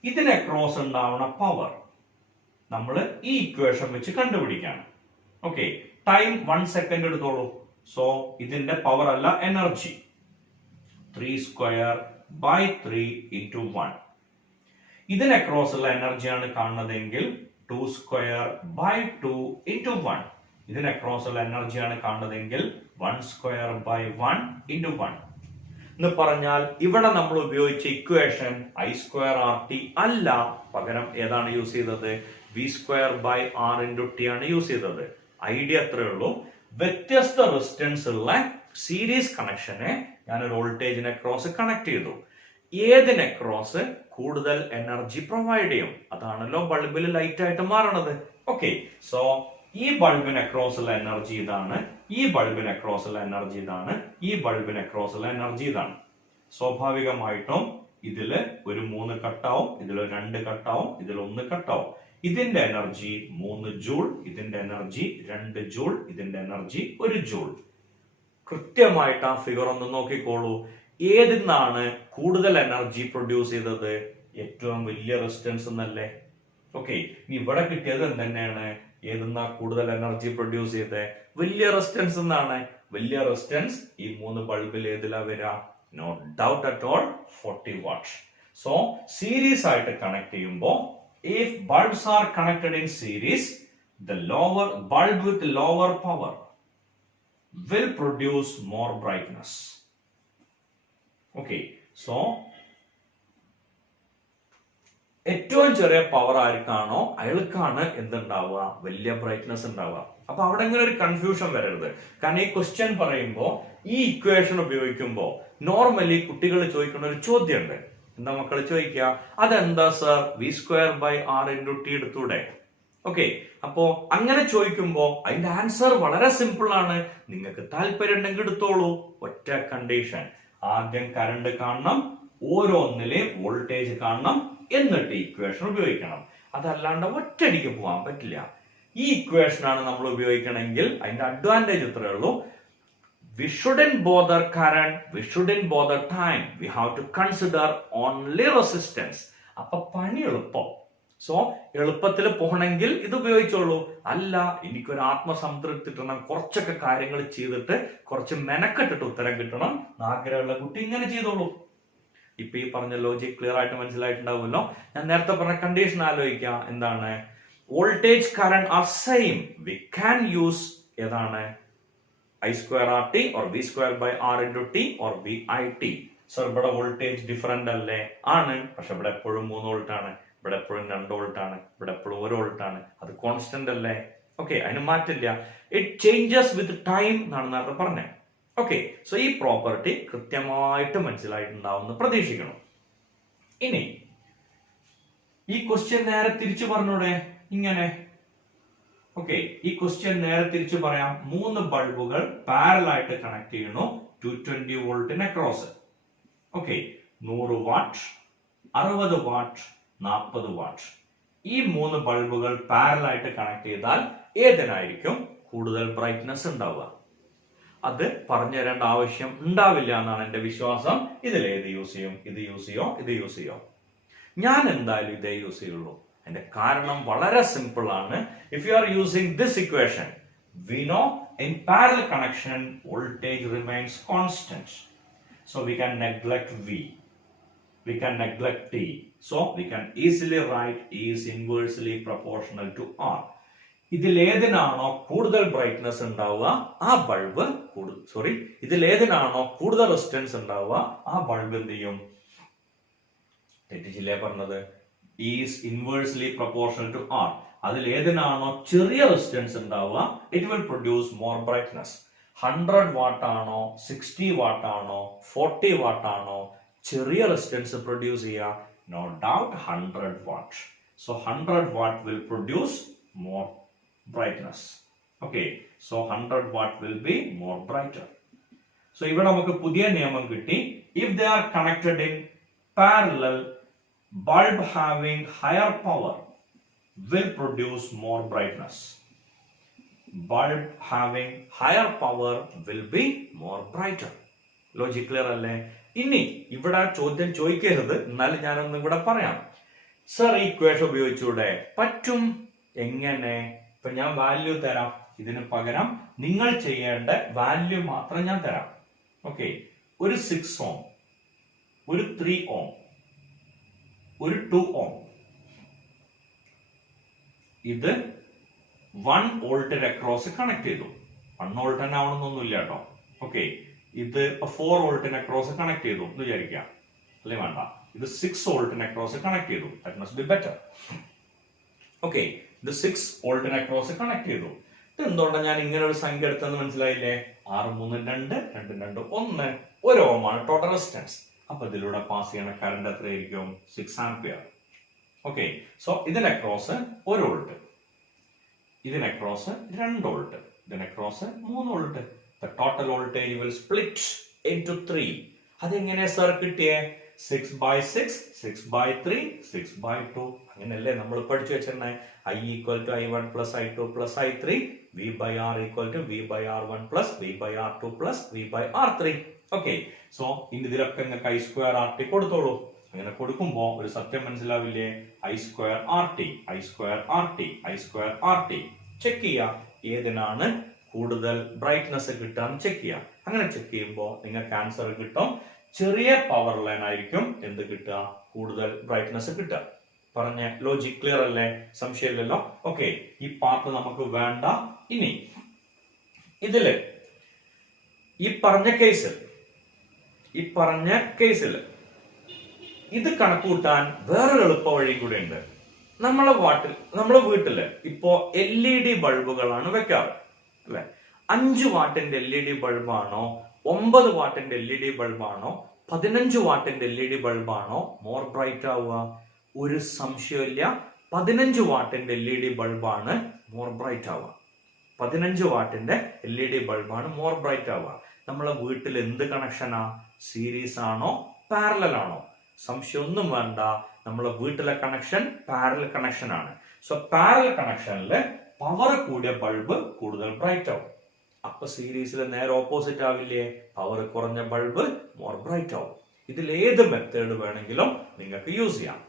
ഇതിനെ cross ഉണ്ടാവുന്ന power നമ്മൾ ഈ ഇക്വേഷൻ വെച്ച് കണ്ടുപിടിക്കണം. ഓക്കെ, ടൈം 1 സെക്കൻഡ് എടുത്തോളൂ. സോ ഇതിന്റെ പവർ അല്ല, എനർജി 3²/3 into 1. ഇതിനെ ക്രോസ് ഉള്ള എനർജിയാണ് കാണുന്നതെങ്കിൽ 2²/2 into 1. ഇതിനെ ക്രോസ് ഉള്ള എനർജിയാണ് കാണുന്നതെങ്കിൽ 1²/1 into 1 എന്ന് പറഞ്ഞാൽ ഇവിടെ നമ്മൾ ഉപയോഗിച്ച ഇക്വേഷൻ I²RT അല്ല, പകരം ഏതാണ് യൂസ് ചെയ്തത്? V²/R×T ആണ് യൂസ് ചെയ്തത്. ഐഡിയ അത്രേ ഉള്ളൂ. വ്യത്യസ്ത റെസിസ്റ്റൻസ് ഉള്ള സീരീസ് കണക്ഷനെ ഞാനൊരു വോൾട്ടേജിനെ ക്രോസ് കണക്ട് ചെയ്തു. ഏതിനെ ക്രോസ് കൂടുതൽ എനർജി പ്രൊവൈഡ് ചെയ്യും, അതാണല്ലോ ബൾബിൽ ലൈറ്റ് ആയിട്ട് മാറണത്. ഓക്കെ, സോ ഈ ബൾബിനെ ക്രോസ് ഉള്ള എനർജി ഇതാണ്, ഈ ബൾബിനെ ക്രോസ് ഉള്ള എനർജി ഇതാണ്, ഈ ബൾബിനെ ക്രോസ് ഉള്ള എനർജി ഇതാണ്. സ്വാഭാവികമായിട്ടും ഇതില് ഒരു 3 കട്ടാവും, ഇതിൽ 2 കട്ടാവും, ഇതിൽ 1 കട്ടാവും. ഇതിന്റെ എനർജി 3 ജൂൾ, ഇതിന്റെ എനർജി 2 ജൂൾ, ഇതിന്റെ എനർജി 1 ജൂൾ. കൃത്യമായിട്ട് ആ ഫിഗർ ഒന്ന് നോക്കിക്കോളൂ. ഏതിന്നാണ് കൂടുതൽ എനർജി പ്രൊഡ്യൂസ് ചെയ്തത്? ഏറ്റവും വലിയ റെസിസ്റ്റൻസ് എന്നല്ലേ? ഓക്കെ, ഇനി ഇവിടെ കിട്ടിയത് എന്തെന്നെയാണ്? ഏതെന്നാ കൂടുതൽ എനർജി പ്രൊഡ്യൂസ് ചെയ്തത്? വലിയ റെസിസ്റ്റൻസ് എന്നാണ്. വലിയ റെസിസ്റ്റൻസ് ഈ 3 ബൾബിൽ ഏതിലാ വരാ? No doubt at all 40 watts. So series ആയിട്ട് കണക്ട് ചെയ്യുമ്പോൾ if bulbs are connected in series, the lower bulb with lower power will produce more brightness. Okay, so ഏറ്റവും ചെറിയ പവർ ആർക്കാണോ അയാൾക്കാണ് എന്തുണ്ടാവുക? വലിയ ബ്രൈറ്റ്നസ് ഉണ്ടാവുക. അപ്പൊ അവിടെ ഇങ്ങനെ ഒരു കൺഫ്യൂഷൻ വരരുത്. കാരണം ഈ ക്വസ്റ്റ്യൻ പറയുമ്പോൾ ഈ ഇക്വേഷൻ ഉപയോഗിക്കുമ്പോൾ നോർമലി കുട്ടികൾ ചോദിക്കുന്ന ഒരു ചോദ്യമുണ്ട്. എന്താ മക്കൾ ചോദിക്കുക? അതെന്താ സർ v²/r×t എടുത്തൂടെ? ഓക്കെ, അപ്പോ അങ്ങനെ ചോദിക്കുമ്പോ അതിന്റെ ആൻസർ വളരെ സിമ്പിൾ ആണ്. നിങ്ങൾക്ക് താല്പര്യം ഉണ്ടെങ്കിൽ എടുത്തോളൂ. ഒറ്റ കണ്ടീഷൻ, ആദ്യം കറണ്ട് കാണണം, ഓരോന്നിലെയും വോൾട്ടേജ് കാണണം, എന്നിട്ട് ഇക്വേഷൻ ഉപയോഗിക്കണം. അതല്ലാണ്ട് ഒറ്റയടിക്ക് പോകാൻ പറ്റില്ല. ഈ ഇക്വേഷൻ ആണ് നമ്മൾ ഉപയോഗിക്കണമെങ്കിൽ അതിന്റെ അഡ്വാൻറ്റേജ് ഇത്രയേ ഉള്ളൂ. We shouldn't bother current, we shouldn't bother time. We have to consider only resistance. അപ്പൊ പണി എളുപ്പം. സോ എളുപ്പത്തിൽ പോകണമെങ്കിൽ ഇത് ഉപയോഗിച്ചോളൂ. അല്ല, എനിക്കൊരു ആത്മസംതൃപ്തി കിട്ടണം, കുറച്ചൊക്കെ കാര്യങ്ങൾ ചെയ്തിട്ട് കുറച്ച് മെനക്കെട്ടിട്ട് ഉത്തരം കിട്ടണം, ആഗ്രഹമുള്ള കുട്ടി ഇങ്ങനെ ചെയ്തോളൂ. ഇപ്പൊ ഈ പറഞ്ഞ ലോജിക് ക്ലിയർ ആയിട്ട് മനസ്സിലായിട്ടുണ്ടാവുമല്ലോ. ഞാൻ നേരത്തെ പറഞ്ഞ കണ്ടീഷൻ ആലോചിക്കുക. എന്താണ്? Voltage current are same. We can use ഏതാണ്? I²RT or v²/r×t or VIT. Sir ഇവിടെ വോൾട്ടേജ് ഡിഫറന്റ് അല്ലേ? ആണ്. പക്ഷെ ഇവിടെ എപ്പോഴും 3 വോൾട്ട് ആണ്, ഇവിടെ എപ്പോഴും 2 വോൾട്ട് ആണ്, ഇവിടെ എപ്പോഴും 1 വോൾട്ട് ആണ്. അത് കോൺസ്റ്റന്റ് അല്ലേ? ഓക്കെ, അതിന് മാറ്റില്ല. ഇറ്റ് ചേഞ്ചസ് വിത്ത് ടൈം എന്നാണ് നേരത്തെ പറഞ്ഞത്. ഓക്കെ, സോ ഈ പ്രോപ്പർട്ടി കൃത്യമായിട്ട് മനസ്സിലായിട്ടുണ്ടാവുമെന്ന് പ്രതീക്ഷിക്കണം. ഇനി ഈ ക്വസ്റ്റ്യൻ നേരെ തിരിച്ചു പറഞ്ഞൂടെ? ഇങ്ങനെ. ഓക്കെ, ഈ ക്വസ്റ്റ്യൻ നേരെ തിരിച്ചു പറയാം. 3 ബൾബുകൾ പാരലൽ ആയിട്ട് കണക്ട് ചെയ്യണു 220 വോൾട്ടിന് across. Okay, 100 what, 60 what, 40 what. ഈ 3 ബൾബുകൾ പാരലൽ ആയിട്ട് കണക്ട് ചെയ്താൽ ഏതിനായിരിക്കും കൂടുതൽ ബ്രൈറ്റ്നസ് ഉണ്ടാവുക? അത് പറഞ്ഞു തരേണ്ട ആവശ്യം ഉണ്ടാവില്ല എന്നാണ് എന്റെ വിശ്വാസം. ഇതിൽ ഏത് യൂസ് ചെയ്യും? ഇത് യൂസ് ചെയ്യോ? ഇത് യൂസ് ചെയ്യോ? ഞാൻ എന്തായാലും ഇതേ യൂസ് ചെയ്യുള്ളൂ. അതിന്റെ കാരണം വളരെ സിമ്പിൾ ആണ്. If you are using this equation, we know in parallel connection voltage remains constant. So we can neglect V, we can neglect T. So we can easily write E is inversely proportional to R. ഇതിൽ ഏതിനാണോ കൂടുതൽ brightness ഉണ്ടാവുക ആ bulb ഇതിൽ ഏതിനാണോ കൂടുതൽ resistance ഉണ്ടാവുക ആ bulb എന്ത് ചെയ്യും? തെറ്റിച്ചില്ലേ പറഞ്ഞത്? Is inversely proportional to R. അതിൽ ഏതിനാണോ ചെറിയ റെസിസ്റ്റൻസ് ഉണ്ടാവുക it will produce more brightness. 100 watt ആണോ 60 വാട്ട് ആണോ 40 വാട്ട് ആണോ ചെറിയ റെസിസ്റ്റൻസ് പ്രൊഡ്യൂസ് ചെയ്യുക? No doubt 100 watt. So 100 watt will produce more brightness. Okay, so 100 watt will be more brighter. So ഇവിടെ നമുക്ക് പുതിയ നിയമം കിട്ടി. If they are connected in parallel, bulb having higher power will produce more brightness. Bulb having higher power will be more brighter. Logic clear അല്ലേ? ഇനി ഇവിടെ ചോദ്യം ചോദിക്കരുത്, എന്നാലും ഞാനൊന്ന് ഇവിടെ പറയാം. സർ ഈ ഇക്വേഷൻ ഉപയോഗിച്ചൂടെ? പറ്റും. എങ്ങനെ? ഇപ്പൊ ഞാൻ വാല്യൂ തരാം, ഇതിന് പകരം നിങ്ങൾ ചെയ്യേണ്ട വാല്യൂ മാത്രം ഞാൻ തരാം. ഓക്കെ, ഒരു 6 ഓം, ഒരു 3 ഓം, ഒരു 2 ഓം. ഇത് 1 വോൾട്ടിന് അക്രോസ് കണക്ട് ചെയ്തു. 1 വോൾട്ട് തന്നെ ആവണമെന്നൊന്നുമില്ല കേട്ടോ. ഓക്കെ, ഇത് 4 വോൾട്ടിന് അക്രോസ് കണക്ട് ചെയ്തു എന്ന് വിചാരിക്കാം, അല്ലേ? വേണ്ട, ഇത് 6 വോൾട്ടിന് അക്രോസ് കണക്ട് ചെയ്തു. That must be better. Okay, ഇത് 6 വോൾട്ടിന് അക്രോസ് കണക്ട് ചെയ്തു. ഇത് എന്തുകൊണ്ടാണ് ഞാൻ ഇങ്ങനെ ഒരു സംഖ്യ എടുത്തെന്ന് മനസ്സിലായില്ലേ? 6 3 2 2 2 1 1 ഓം ആണ് ടോട്ടൽ റെസിസ്റ്റൻസ്. അപ്പൊ ഇതിലൂടെ പാസ് ചെയ്യുന്ന കറന്റ് എത്രയായിരിക്കും? 6 ആംപിയർ. ഓക്കെ, സോ ഇതിന് അക്രോസ് 1 വോൾട്ട്, ഇതിന് അക്രോസ് 2 വോൾട്ട്, ഇതിന് across 3 volt. The total voltage will split into 3. അതെങ്ങനെ സർ കിട്ടിയേ? 6/6, 6/3, 6/2. അങ്ങനെയല്ലേ നമ്മൾ പഠിച്ചു വെച്ചിരുന്നേ. I equal to I1 plus I2 plus I3, V by R equal to V by R1 plus V by R2 plus V by R3. Okay, so ഇനി ഇതിലൊക്കെ നിങ്ങൾക്ക് I² RT കൊടുത്തോളൂ. അങ്ങനെ കൊടുക്കുമ്പോ ഒരു സത്യം മനസ്സിലാവില്ലേ? I² RT, I² RT, I² RT. Check ചെയ്യാം ഏതിനാണ് കൂടുതൽ ബ്രൈറ്റ്നസ് കിട്ടാൻ ചെക്ക് ചെയ്യാം. അങ്ങനെ ചെക്ക് ചെയ്യുമ്പോൾ നിങ്ങൾക്ക് ആൻസർ കിട്ടും. ചെറിയ പവർ ലൈൻ ആയിരിക്കും എന്ത് കിട്ടുക, കൂടുതൽ ബ്രൈറ്റ്നസ് കിട്ടുക. പറഞ്ഞ ലോജിക് ക്ലിയർ അല്ലേ? സംശയമില്ലല്ലോ. ഓക്കെ, ഈ പാർട്ട് നമുക്ക് വേണ്ട. ഇനി ഇതില് ഈ പറഞ്ഞ കേസിൽ ഇത് കണക്കൂട്ടാൻ വേറൊരു എളുപ്പ വഴി കൂടെ ഉണ്ട്. നമ്മളെ വീട്ടില് ഇപ്പോ LED ബൾബുകളാണ് വെക്കാറ് അല്ലെ. 5 വാട്ടിന്റെ LED ബൾബാണോ, 9 വാട്ടിന്റെ LED ബൾബാണോ, 15 വാട്ടിന്റെ LED ബൾബാണോ മോർ ബ്രൈറ്റ് ആവുക? ഒരു സംശയമില്ല, 15 വാട്ടിന്റെ LED ബൾബാണ് മോർ ബ്രൈറ്റ് ആവുക. 15 വാട്ടിന്റെ LED ബൾബാണ് മോർ ബ്രൈറ്റ് ആവുക. നമ്മളെ വീട്ടിൽ എന്ത് കണക്ഷനാ? സീരീസ് ആണോ പാരലൽ ആണോ? സംശയമൊന്നും വേണ്ട, നമ്മളെ വീട്ടിലെ കണക്ഷൻ പാരലൽ കണക്ഷൻ ആണ്. സോ പാരലൽ കണക്ഷനിൽ പവർ കൂടിയ ബൾബ് കൂടുതൽ ബ്രൈറ്റ് ആവും. അപ്പൊ സീരീസിൽ നേരെ ഓപ്പോസിറ്റ് ആവില്ലേ? പവർ കുറഞ്ഞ ബൾബ് മോർ ബ്രൈറ്റ് ആവും. ഇതിൽ ഏത് മെത്തേഡ് വേണമെങ്കിലും നിങ്ങൾക്ക് യൂസ് ചെയ്യാം.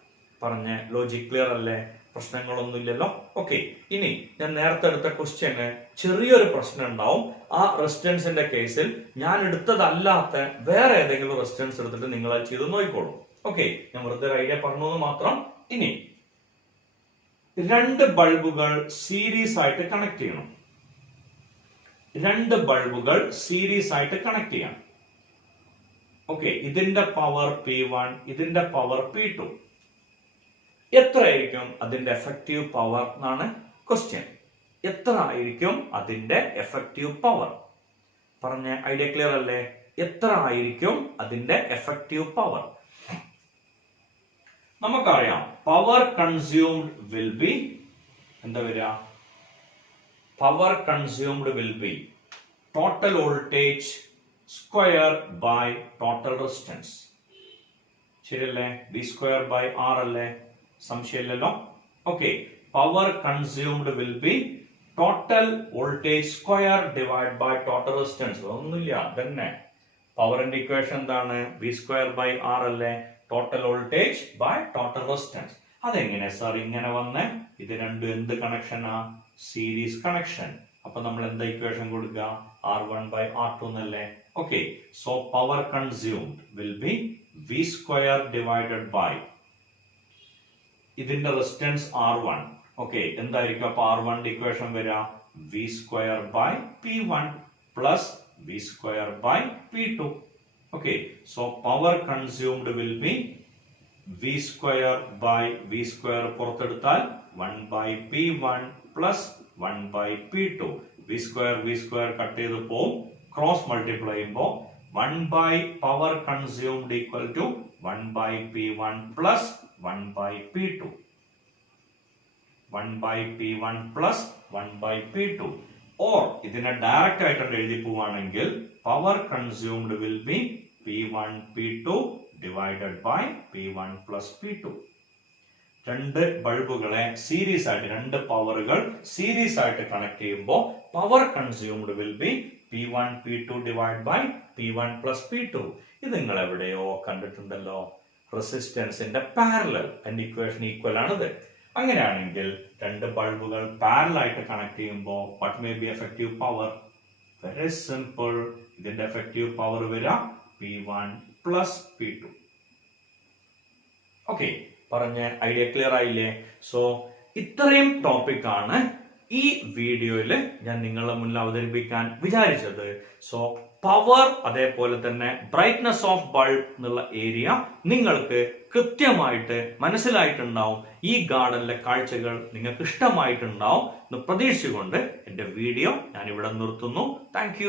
പറഞ്ഞ ലോജിക് ക്ലിയർ അല്ലേ? പ്രശ്നങ്ങളൊന്നുമില്ലല്ലോ. ഓക്കെ, ഇനി ഞാൻ നേരത്തെ എടുത്ത ക്വസ്റ്റ്യന് ചെറിയൊരു പ്രശ്നം ഉണ്ടാവും. ആ റെസിസ്റ്റൻസിന്റെ കേസിൽ ഞാൻ എടുത്തതല്ലാത്ത വേറെ ഏതെങ്കിലും റെസിസ്റ്റൻസ് എടുത്തിട്ട് നിങ്ങൾ അത് ചെയ്ത് നോക്കിക്കോളൂ. ഓക്കെ, ഞാൻ വെറുതെ ഒരു ഐഡിയ പറഞ്ഞത് മാത്രം. ഇനി 2 ബൾബുകൾ സീരീസ് ആയിട്ട് കണക്ട് ചെയ്യണം. 2 ബൾബുകൾ സീരീസ് ആയിട്ട് കണക്ട് ചെയ്യാം. ഓക്കെ, ഇതിന്റെ പവർ P1, ഇതിന്റെ പവർ P2. എത്രയായിരിക്കും അതിന്റെ എഫക്റ്റീവ് പവർ എന്നാണ് ക്വസ്റ്റ്യൻ. എത്ര ആയിരിക്കും അതിന്റെ എഫക്റ്റീവ് പവർ? പറഞ്ഞ ഐഡിയ ക്ലിയർ അല്ലേ? എത്ര ആയിരിക്കും അതിന്റെ എഫക്റ്റീവ് പവർ? നമുക്കറിയാം പവർ കൺസ്യൂംഡ് വിൽ ബി എന്താ വരിക? Power consumed will be total voltage square by total resistance. ശരിയല്ലേ? V² ബൈ R അല്ലേ? സംശയമില്ലല്ലോ. Okay, power consumed will be total voltage square divide by total resistance. ഒന്നുമില്ല, തന്നെ പവറിന്റെ equation എന്താണ്? V² ബൈ R അല്ലേ? Total voltage by total resistance. അതെങ്ങനെ sir ഇങ്ങനെ വന്നേ? ഇത് രണ്ടും എന്ത് കണക്ഷനാ? Series connection. അപ്പൊ നമ്മൾ എന്താ ഇക്വേഷൻ കൊടുക്കുക? R1 ബൈ R2 എന്നല്ലേ? Okay, so power consumed will be V² divided by ഇതിന്റെ റെസിസ്റ്റൻസ് R1. ഓക്കെ, എന്തായിരിക്കും അപ്പൊ R1 ഇക്വേഷൻ വരിക? V² by P1 plus V² by P2. Okay, so power consumed will be V² by V² പുറത്തെടുത്താൽ 1 by P1 plus 1 by P2. V² cut ചെയ്ത് പോവും. Cross multiply ചെയ്യുമ്പോൾ 1 by power consumed equal to 1 by P1 plus 1 by P2. 1 by P1 plus 1 by P2. Or ഇതിനെ direct ആയിട്ട് എഴുതി പോവാണെങ്കിൽ power consumed will be P1 P2 divided by P1 plus P2. 2 ബൾബുകളെ series ആയിട്ട് 2 പവറുകൾ series ആയിട്ട് connect ചെയ്യുമ്പോൾ power consumed will be P1 P2 divide by P1 plus P2. ഇത് നിങ്ങൾ എവിടെയോ കണ്ടിട്ടുണ്ടല്ലോ. റെസിസ്റ്റൻസിന്റെ പാരലൽ ആൻഡ് ഇക്വേഷൻ ഈക്വൽ ആണിത്. അങ്ങനെയാണെങ്കിൽ 2 ബൾബുകൾ പാരലൽ ആയിട്ട് കണക്ട് ചെയ്യുമ്പോൾ what may B effective power? Very simple. ഇതിന്റെ എഫക്റ്റീവ് പവർ വരിക P1 പ്ലസ് P2. ഓക്കെ, പറഞ്ഞ ഐഡിയ ക്ലിയർ ആയില്ലേ? സോ ഇത്രയും ടോപ്പിക് ആണ് ഈ വീഡിയോയിൽ ഞാൻ നിങ്ങളുടെ മുന്നിൽ അവതരിപ്പിക്കാൻ വിചാരിച്ചത്. സോ പവർ അതേപോലെ തന്നെ ബ്രൈറ്റ്നസ് ഓഫ് ബൾബ് എന്നുള്ള ഏരിയ നിങ്ങൾക്ക് കൃത്യമായിട്ട് മനസ്സിലായിട്ടുണ്ടാവും. ഈ ഗാർഡനിലെ കാഴ്ചകൾ നിങ്ങൾക്ക് ഇഷ്ടമായിട്ടുണ്ടാവും എന്ന് പ്രതീക്ഷിച്ചുകൊണ്ട് എന്റെ വീഡിയോ ഞാൻ ഇവിടെ നിർത്തുന്നു. താങ്ക്